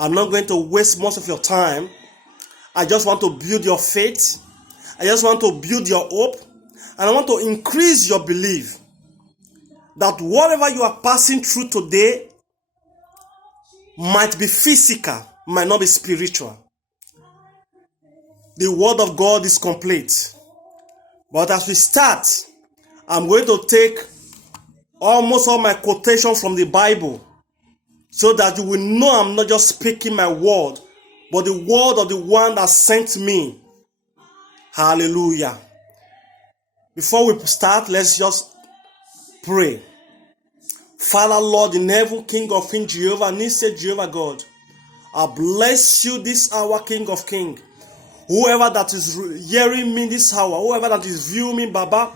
I'm not going to waste most of your time. I just want to build your faith. I just want to build your hope. And I want to increase your belief that whatever you are passing through today might be physical, might not be spiritual. The word of God is complete. But as we start, I'm going to take almost all my quotations from the Bible so that you will know I'm not just speaking my word, but the word of the one that sent me. Hallelujah. Before we start, let's just pray. Father, Lord in heaven, King of Kings, Jehovah Nissi, Jehovah God, I bless you this hour, King of Kings. Whoever that is hearing me this hour, whoever that is viewing me, Baba,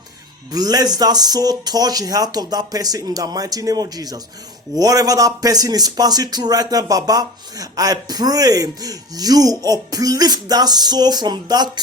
bless that soul, touch the heart of that person in the mighty name of Jesus. Whatever that person is passing through right now, Baba, I pray you uplift that soul from that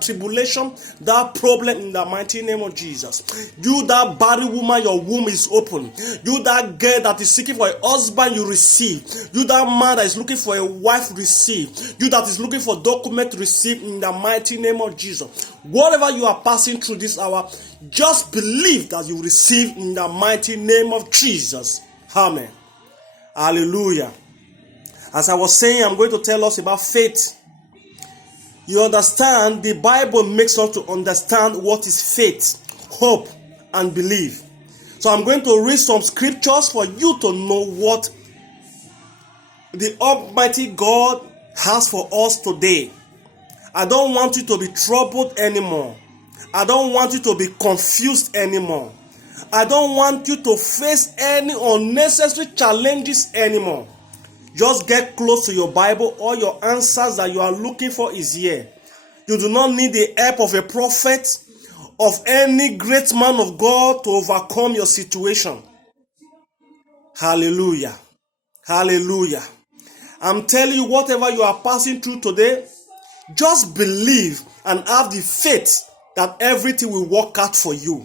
tribulation, that problem in the mighty name of Jesus. You that barren woman, your womb is open. You that girl that is seeking for a husband, you receive. You that man that is looking for a wife, receive. You that is looking for document, receive in the mighty name of Jesus. Whatever you are passing through this hour, just believe that you receive in the mighty name of Jesus. Amen. Hallelujah. As I was saying, I'm going to tell us about faith. You understand, the Bible makes us to understand what is faith, hope, and belief. So I'm going to read some scriptures for you to know what the Almighty God has for us today. I don't want you to be troubled anymore. I don't want you to be confused anymore. I don't want you to face any unnecessary challenges anymore. Just get close to your Bible. All your answers that you are looking for is here. You do not need the help of a prophet, of any great man of God to overcome your situation. Hallelujah. Hallelujah. I'm telling you, whatever you are passing through today, just believe and have the faith that everything will work out for you.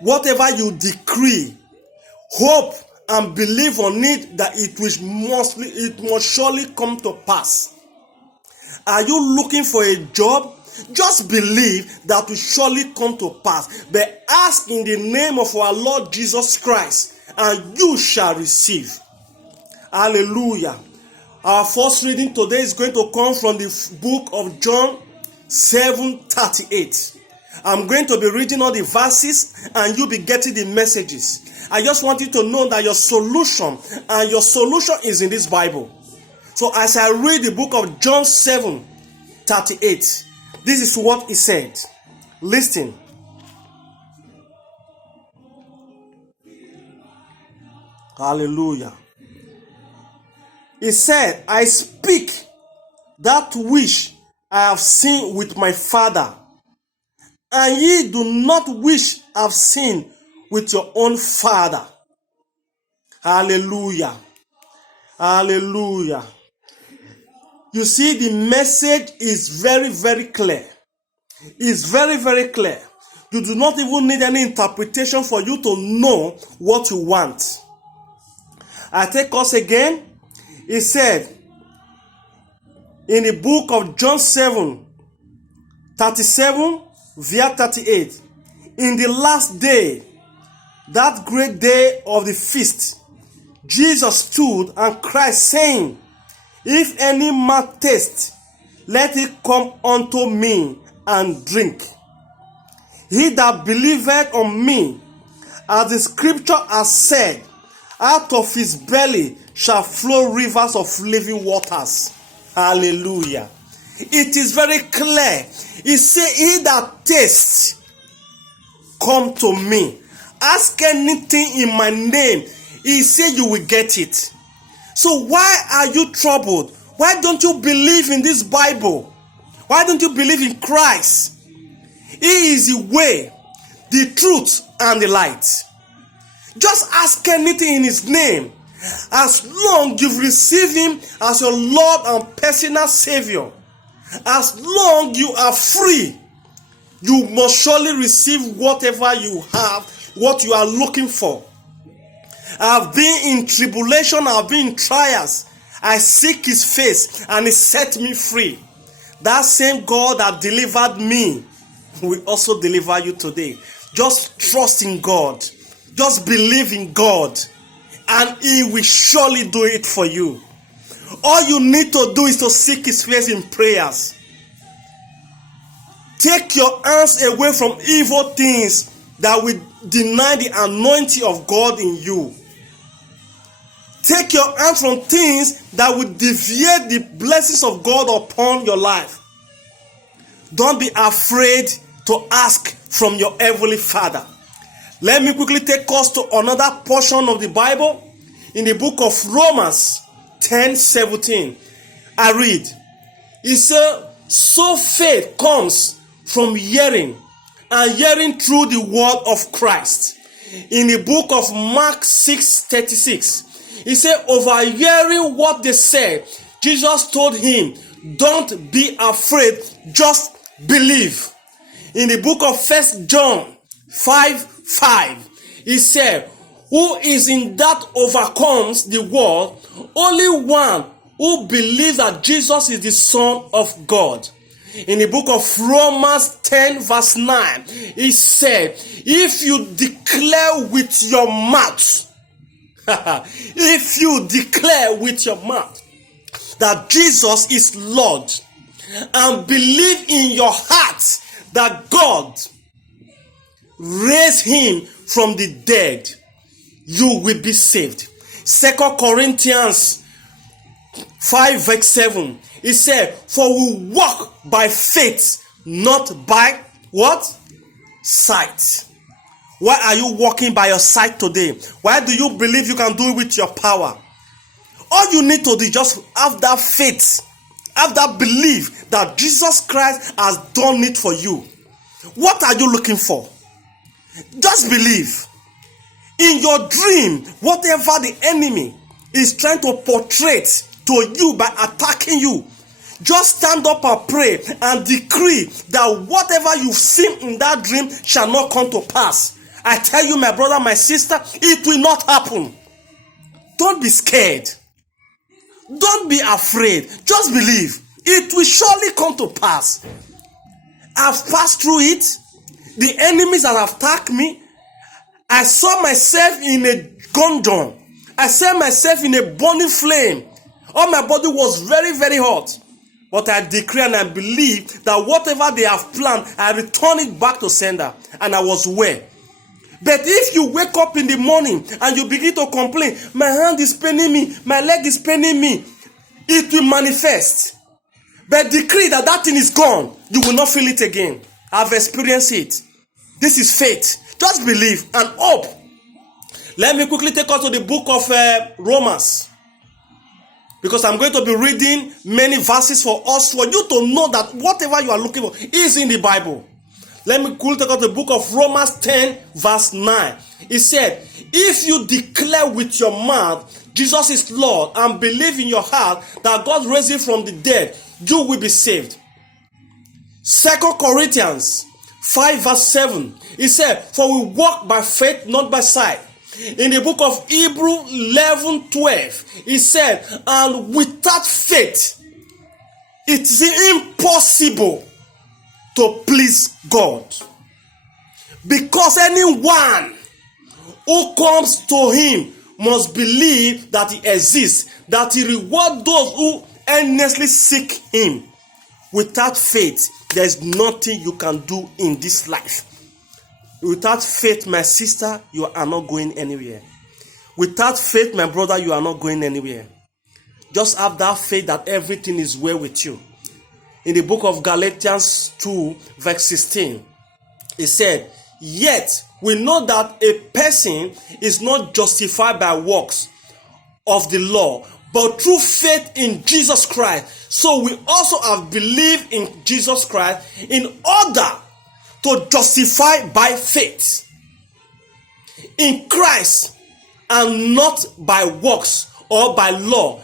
Whatever you decree, hope and believe on it that it must surely come to pass. Are you looking for a job? Just believe that will surely come to pass. But ask in the name of our Lord Jesus Christ, and you shall receive. Hallelujah. Our first reading today is going to come from the book of John 7:38. I'm going to be reading all the verses and you'll be getting the messages. I just want you to know that your solution is in this Bible. So as I read the book of John 7:38, this is what he said. Listen. Hallelujah. He said, I speak that which I have seen with my Father, and ye do not wish have seen with your own father. Hallelujah. Hallelujah. You see, the message is very, very clear. It's very, very clear. You do not even need any interpretation for you to know what you want. I take us again. It said in the book of John 7:37, verse 38, in the last day, that great day of the feast, Jesus stood and cried, saying, if any man taste, let it come unto me and drink. He that believeth on me, as the scripture has said, out of his belly shall flow rivers of living waters. Hallelujah. It is very clear. He said, he that tastes, come to me. Ask anything in my name. He said you will get it. So why are you troubled? Why don't you believe in this Bible? Why don't you believe in Christ? He is the way, the truth, and the light. Just ask anything in his name. As long you've received him as your Lord and personal Savior, as long you are free, you must surely receive whatever you have, what you are looking for. I've been in tribulation, I've been in trials. I seek his face and he set me free. That same God that delivered me will also deliver you today. Just trust in God. Just believe in God, and he will surely do it for you. All you need to do is to seek his face in prayers. Take your hands away from evil things that will deny the anointing of God in you. Take your hands from things that will deviate the blessings of God upon your life. Don't be afraid to ask from your heavenly Father. Let me quickly take us to another portion of the Bible in the book of Romans 10:17. I read, it says, so faith comes from hearing, and hearing through the word of Christ. In the book of Mark 6:36, it said, overhearing what they said, Jesus told him, don't be afraid, just believe. In the book of 1 John 5:5, he said, who is in that overcomes the world? Only one who believes that Jesus is the Son of God. In the book of Romans 10:9, he said, if you declare with your mouth, if you declare with your mouth that Jesus is Lord, and believe in your heart that God raised him from the dead, you will be saved. 2 Corinthians 5:7, it said, for we walk by faith, not by what? Sight. Why are you walking by your sight today? Why do you believe you can do it with your power? All you need to do is just have that faith, have that belief that Jesus Christ has done it for you. What are you looking for? Just believe. In your dream, whatever the enemy is trying to portray to you by attacking you, just stand up and pray and decree that whatever you've seen in that dream shall not come to pass. I tell you, my brother, my sister, it will not happen. Don't be scared. Don't be afraid. Just believe. It will surely come to pass. I've passed through it. The enemies that have attacked me, I saw myself in a gungeon. I saw myself in a burning flame. All my body was very, very hot. But I decree and I believe that whatever they have planned, I return it back to sender. And I was well. But if you wake up in the morning and you begin to complain, my hand is paining me, my leg is paining me, it will manifest. But decree that that thing is gone. You will not feel it again. I've experienced it. This is faith. Just believe and hope. Let me quickly take us to the book of Romans, because I'm going to be reading many verses for us, for you to know that whatever you are looking for is in the Bible. Let me quickly take us to the book of Romans 10:9. It said, if you declare with your mouth Jesus is Lord and believe in your heart that God raised him from the dead, you will be saved. 2 Corinthians 5:7, it said, for we walk by faith, not by sight. In the book of Hebrews 11:12, it said, and without faith, it's impossible to please God. Because anyone who comes to him must believe that he exists, that he rewards those who earnestly seek him. Without faith, there's nothing you can do in this life. Without faith, my sister, you are not going anywhere. Without faith, my brother, you are not going anywhere. Just have that faith that everything is well with you. In the book of Galatians 2:16, it said, yet we know that a person is not justified by works of the law, but through faith in Jesus Christ. So we also have believed in Jesus Christ in order to justify by faith in Christ and not by works or by law,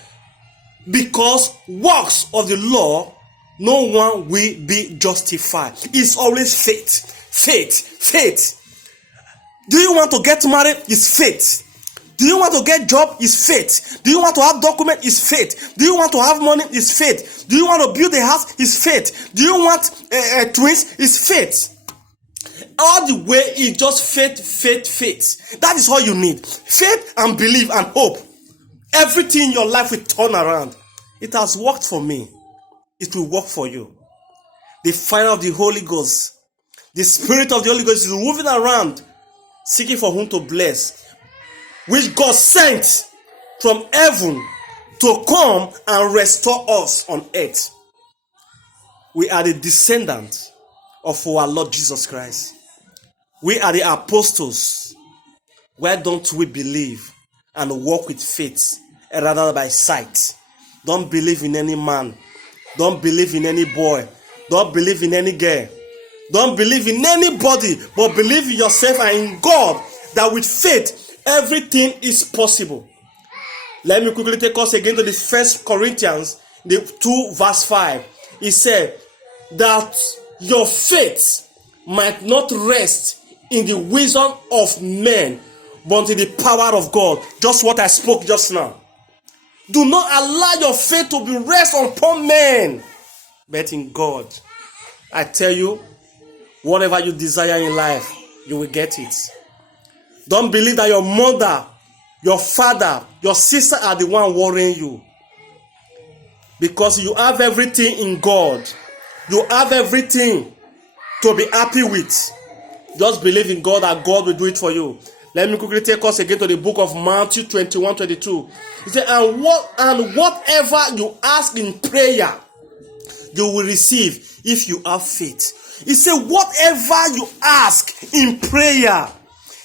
because works of the law no one will be justified. It's always faith. Faith. Faith. Do you want to get married? It's faith. Do you want to get job? Is faith. Do you want to have document? Is faith. Do you want to have money? Is faith. Do you want to build a house? Is faith. Do you want twins? Is faith. All the way is just faith, faith, faith. That is all you need. Faith and belief and hope. Everything in your life will turn around. It has worked for me. It will work for you. The fire of the Holy Ghost, the Spirit of the Holy Ghost is moving around, seeking for whom to bless, which God sent from heaven to come and restore us on earth. We are the descendants of our Lord Jesus Christ. We are the apostles. Why don't we believe and walk with faith rather than by sight? Don't believe in any man. Don't believe in any boy. Don't believe in any girl. Don't believe in anybody, but believe in yourself and in God, that with faith, everything is possible. Let me quickly take us again to the 1 Corinthians 2 verse 5. He said that your faith might not rest in the wisdom of men, but in the power of God. Just what I spoke just now. Do not allow your faith to be rest upon men, but in God. I tell you, whatever you desire in life, you will get it. Don't believe that your mother, your father, your sister are the one worrying you. Because you have everything in God. You have everything to be happy with. Just believe in God that God will do it for you. Let me quickly take us again to the book of Matthew 21:22. He said, and whatever you ask in prayer, you will receive if you have faith. He said, whatever you ask in prayer,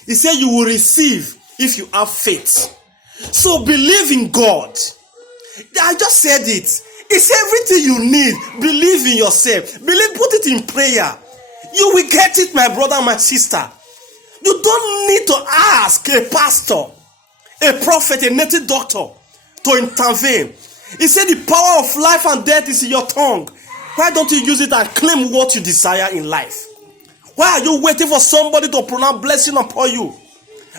he said you will receive if you have faith. So believe in God. I just said it. It's everything you need. Believe in yourself. Believe, put it in prayer. You will get it, my brother, my sister. You don't need to ask a pastor, a prophet, a native doctor to intervene. He said the power of life and death is in your tongue. Why don't you use it and claim what you desire in life? Why are you waiting for somebody to pronounce blessing upon you?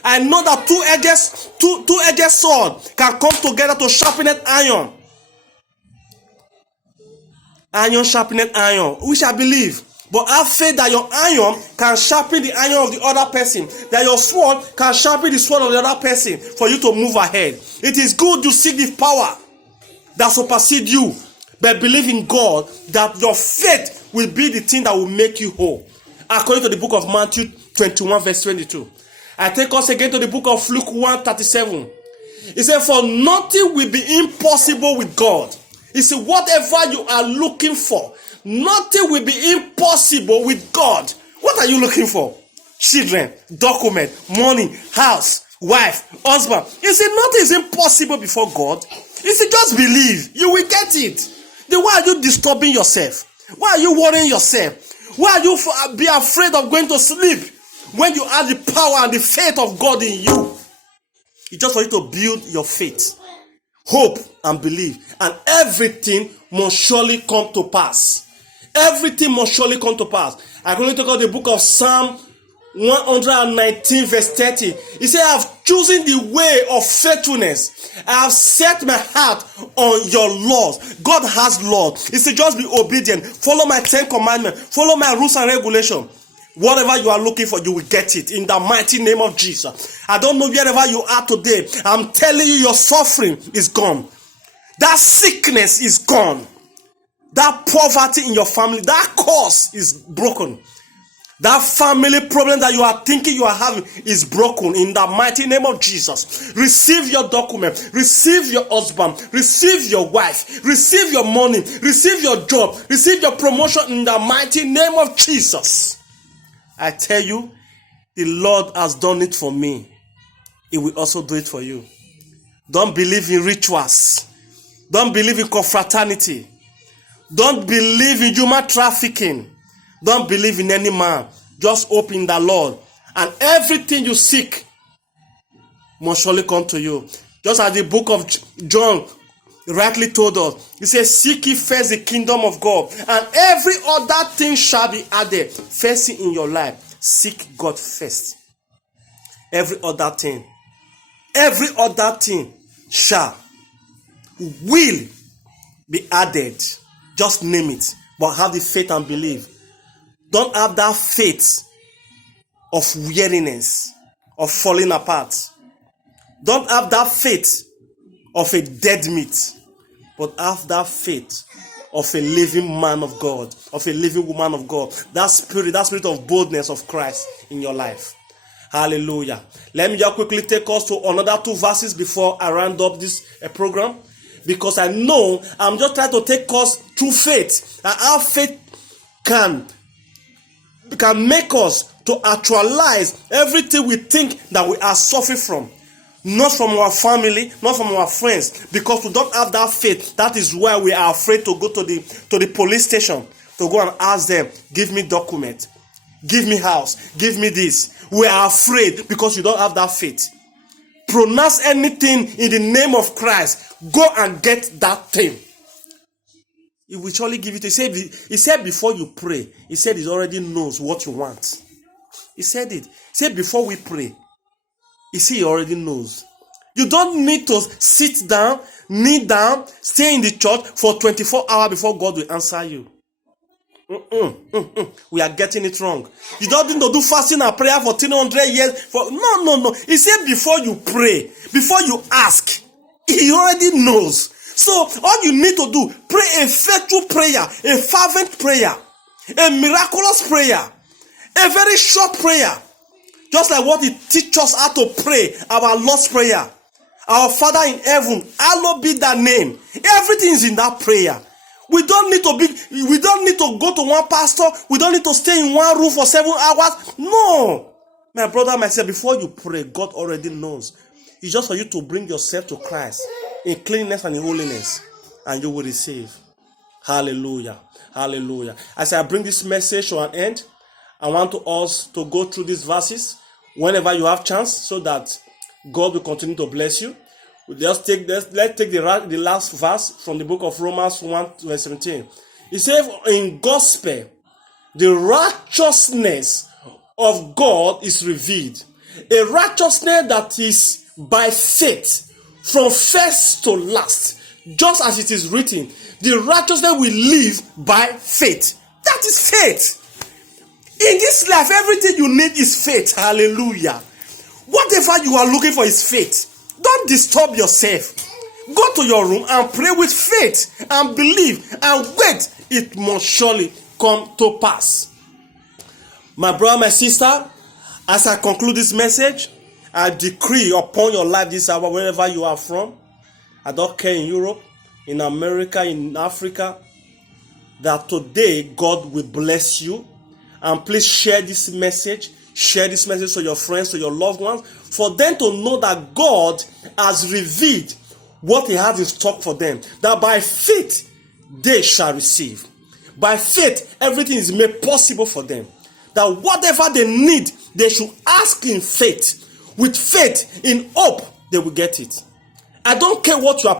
I know that two-edged sword can come together to sharpen iron. Iron sharpened iron, which I believe. But have faith that your iron can sharpen the iron of the other person. That your sword can sharpen the sword of the other person for you to move ahead. It is good to seek the power that supersedes you. But believe in God that your faith will be the thing that will make you whole. According to the book of Matthew 21 verse 22. I take us again to the book of Luke 1:37. It said, for nothing will be impossible with God. He said, whatever you are looking for, nothing will be impossible with God. What are you looking for? Children, document, money, house, wife, husband. He said, nothing is impossible before God. He said, just believe. You will get it. Then why are you disturbing yourself? Why are you worrying yourself? Why are you be afraid of going to sleep when you have the power and the faith of God in you? It's just for you to build your faith, hope and believe, and everything must surely come to pass. Everything must surely come to pass. I'm going to talk about the book of Psalm 119 verse 30. He said, I have chosen the way of faithfulness. I have set my heart on your laws. God has laws. He said, just be obedient. Follow my 10 commandments. Follow my rules and regulations. Whatever you are looking for, you will get it in the mighty name of Jesus. I don't know wherever you are today. I'm telling you, your suffering is gone. That sickness is gone. That poverty in your family, that curse is broken. That family problem that you are thinking you are having is broken in the mighty name of Jesus. Receive your document. Receive your husband. Receive your wife. Receive your money. Receive your job. Receive your promotion in the mighty name of Jesus. I tell you, the Lord has done it for me. He will also do it for you. Don't believe in rituals. Don't believe in confraternity. Don't believe in human trafficking. Don't believe in any man. Just hope in the Lord. And everything you seek must surely come to you. Just as the book of John rightly told us. He says, seek ye first the kingdom of God, and every other thing shall be added. First thing in your life, seek God first. Every other thing every other thing will be added. Just name it. But have the faith and believe. Don't have that faith of weariness, of falling apart. Don't have that faith of a dead meat, but have that faith of a living man of God, of a living woman of God. That spirit of boldness of Christ in your life. Hallelujah. Let me just quickly take us to another 2 verses before I round up this program, because I know I'm just trying to take us through faith, and our faith can make us to actualize everything we think that we are suffering from. Not from our family, not from our friends, because we don't have that faith. That is why we are afraid to go to the police station to go and ask them, give me document, give me house, give me this. We are afraid because you don't have that faith. Pronounce anything in the name of Christ. Go and get that thing. He will surely give it. He said before you pray, he said he already knows what you want. He said it. He said before we pray, he already knows. You don't need to sit down, kneel down, stay in the church for 24 hours before God will answer you. We are getting it wrong. You don't need to do fasting and prayer for 300 years. No. He said before you pray, before you ask, he already knows. So all you need to do, pray a faithful prayer, a fervent prayer, a miraculous prayer, a very short prayer. Just like what he teaches us how to pray, our Lord's Prayer. Our Father in heaven, hallowed be thy name. Everything is in that prayer. We don't need to go to one pastor. We don't need to stay in one room for 7 hours. No. My brother, my sister, before you pray, God already knows. It's just for you to bring yourself to Christ in cleanness and in holiness, and you will receive. Hallelujah. Hallelujah. As I bring this message to an end, I want us to go through these verses whenever you have chance, so that God will continue to bless you. Let's take the last verse from the book of Romans 1 verse 17. It says, in gospel, the righteousness of God is revealed. A righteousness that is by faith from first to last. Just as it is written, the righteousness will live by faith. That is faith. In this life, everything you need is faith. Hallelujah. Whatever you are looking for is faith. Don't disturb yourself. Go to your room and pray with faith and believe and wait. It must surely come to pass. My brother, my sister, as I conclude this message, I decree upon your life this hour, wherever you are from. I don't care, in Europe, in America, in Africa, that today God will bless you. And please share this message. Share this message to your friends, to your loved ones, for them to know that God has revealed what he has in stock for them. That by faith, they shall receive. By faith, everything is made possible for them. That whatever they need, they should ask in faith. With faith, in hope, they will get it. I don't care what you are